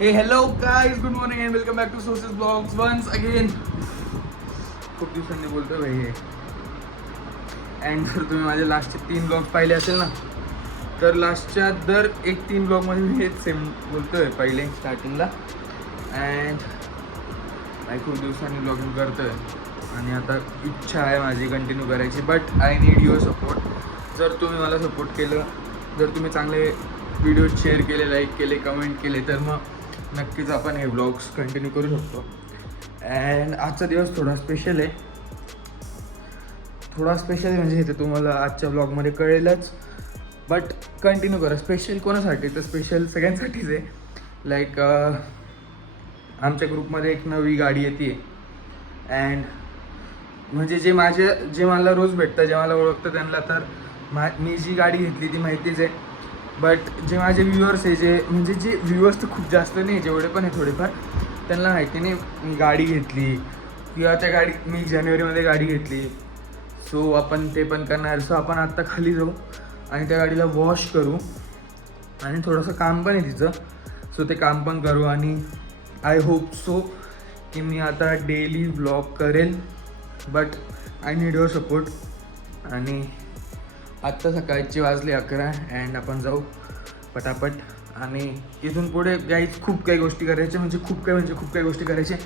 Hey, hello guys, good morning and welcome back to Sources Vlogs once again. खूप दिवसांनी बोलतोय भाई हे. अँड जर तुम्ही माझे लास्टचे 3 ब्लॉग्स पाहिले असेल ना, तर लास्टच्या दर 3 ब्लॉगमध्ये मी हेच सेम बोलतोय पहिले स्टार्टिंगला. अँड काही खूप दिवसांनी ब्लॉगिंग करतोय आणि आता इच्छा आहे माझी कंटिन्यू करायची, but I need your support. जर तुम्ही मला सपोर्ट केलं, जर तुम्ही चांगले व्हिडिओ शेअर केले, लाईक केले, कमेंट केले, तर मग नक्कीच आपण हे व्लॉग्स कंटिन्यू करू शकतो. अँड आजचा दिवस थोडा स्पेशल आहे. म्हणजे हे तर तुम्हाला आजच्या ब्लॉगमध्ये कळेलच, बट कंटिन्यू करा. स्पेशल कोणासाठी? तर स्पेशल सगळ्यांसाठीच आहे. लाईक आमच्या ग्रुपमध्ये एक नवी गाडी येते अँड म्हणजे जे मला रोज भेटतं, जे मला ओळखतं त्यांना तर मी जी गाडी घेतली ती माहितीच आहे. बट जे माझे व्ह्युअर्स आहे, जे व्ह्युअर्स तर खूप जास्त नाही, जेवढे पण आहे थोडेफार, त्यांना माहिती नाही मी गाडी घेतली किंवा मी जानेवारीमध्ये गाडी घेतली. सो आपण ते पण करणार. सो आपण आत्ता खाली जाऊ आणि त्या गाडीला वॉश करू आणि थोडंसं काम पण आहे तिचं, सो ते काम पण करू. आणि आय होप सो की मी आता डेली व्लॉग करेल, but I need your support. आणि आत्ता सकाळची वाजले 11 अँड आपण जाऊ पटापट. आणि इथून पुढे खूप काही गोष्टी करायच्या, खूप काही गोष्टी करायच्या,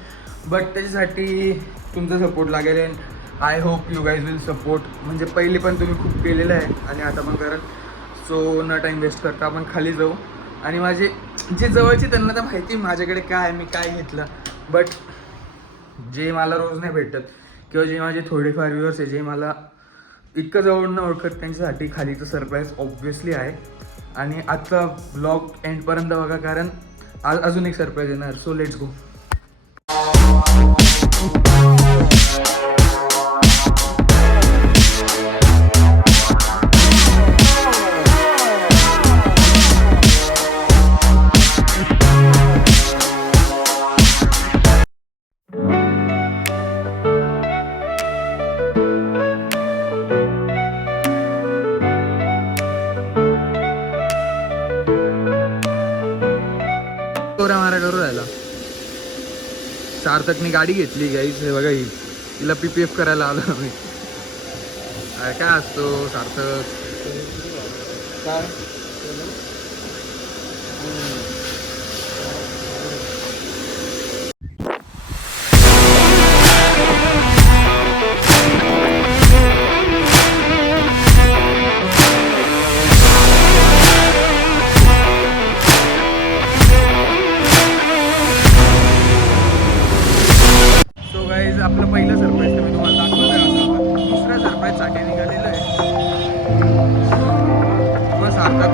बट त्याच्यासाठी तुमचा सपोर्ट लागेल. And I hope you guys will support. म्हणजे पहिले पण तुम्ही खूप केलेलं आहे आणि आता पण कराल. सो न टाईम वेस्ट करता आपण खाली जाऊ. आणि माझे जे जवळचे त्यांना तर माहिती माझ्याकडे काय आहे, मी काय घेतलं, बट जे मला रोज नाही भेटत किंवा जे माझे थोडेफार व्ह्युअर्स आहे, जे मला इतकं जवळनं ओळखत, त्यांच्यासाठी खालीचं सरप्राईज ऑब्व्हियसली आहे. आणि आजचा ब्लॉग एंडपर्यंत बघा, कारण आज अजून एक सरप्राईज येणार. So let's go. मारा करू राहिला. सार्थकने गाडी घेतली गाईस, हे बघा, तिला PPF करायला आलो मी. काय असतो सार्थक काय? आपलं पहिलं सरप्राईज तर मी तुम्हाला दाखवलं आहे. आता आपण दुसऱ्या सरप्राईजसाठी निघालेलं आहे. मग सार्थक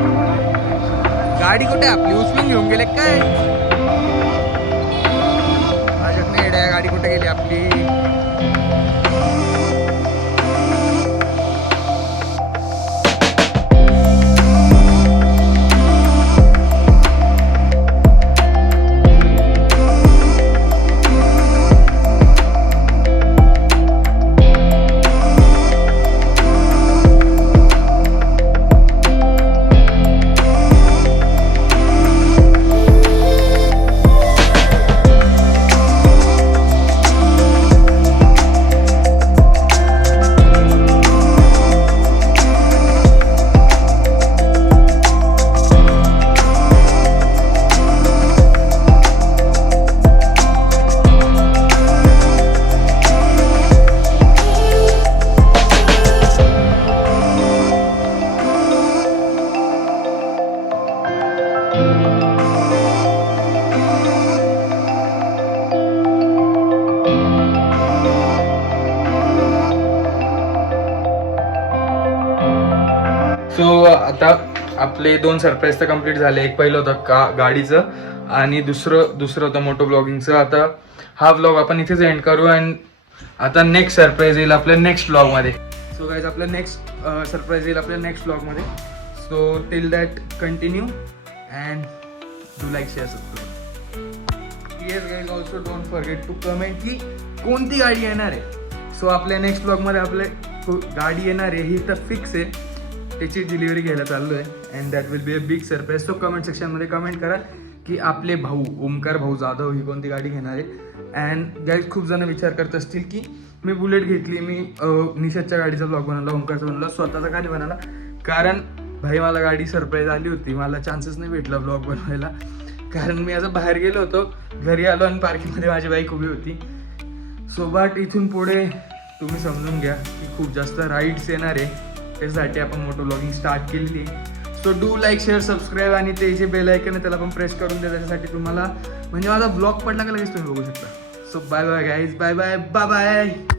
गाडी कुठे आपली उचलून घेऊन गेले काय? माझ्यात नाही येड्या, गाडी कुठे गेली आपली? सो आता आपले 2 सरप्राईज तर कम्प्लीट झाले. एक पहिलं होतं गाडीचं आणि दुसरं होतं मोटो ब्लॉगिंगचं. आता हा ब्लॉग आपण इथेच एंड करू अँड आता नेक्स्ट सरप्राईज येईल आपल्या नेक्स्ट ब्लॉगमध्ये. सो गाईज आपलं नेक्स्ट सरप्राईज येईल आपल्या नेक्स्ट ब्लॉगमध्ये. So till that continue and do like, share, subscribe. Yes guys, also don't forget to comment की कोणती गाडी येणार आहे. सो आपल्या नेक्स्ट ब्लॉगमध्ये आपले गाडी येणार आहे ही तर फिक्स आहे. त्याची डिलिव्हरी घ्यायला चाललो आहे and that will be a big surprise. So comment सेक्शनमध्ये कमेंट करा की आपले भाऊ ओमकार भाऊ जाधव ही कोणती गाडी घेणार आहे. अँड गाईज खूप जण विचार करत असतील की मी बुलेट घेतली, मी निषदच्या गाडीचा ब्लॉग बनवला, ओमकारचा बनवला, स्वतःचा का नाही बनवला. कारण भाई मला गाडी सरप्राईज आली होती, मला चान्सेस नाही भेटला ब्लॉग बनवायला. कारण मी असं बाहेर गेलो होतो, घरी आलो आणि पार्किंगमध्ये माझी बाईक उभी होती. सो बट इथून पुढे तुम्ही समजून घ्या की खूप जास्त राईड्स येणार आहे, त्यासाठी आपण मोटो व्लॉगिंग स्टार्ट केलेली आहे. So do like share subscribe आणि ते जे बेल आयकन आहे त्याला पण प्रेस करून द्या, त्याच्यासाठी तुम्हाला म्हणजे माझा ब्लॉग पडला का लगेच तुम्ही बघू शकता. So bye bye guys, bye bye bye bye.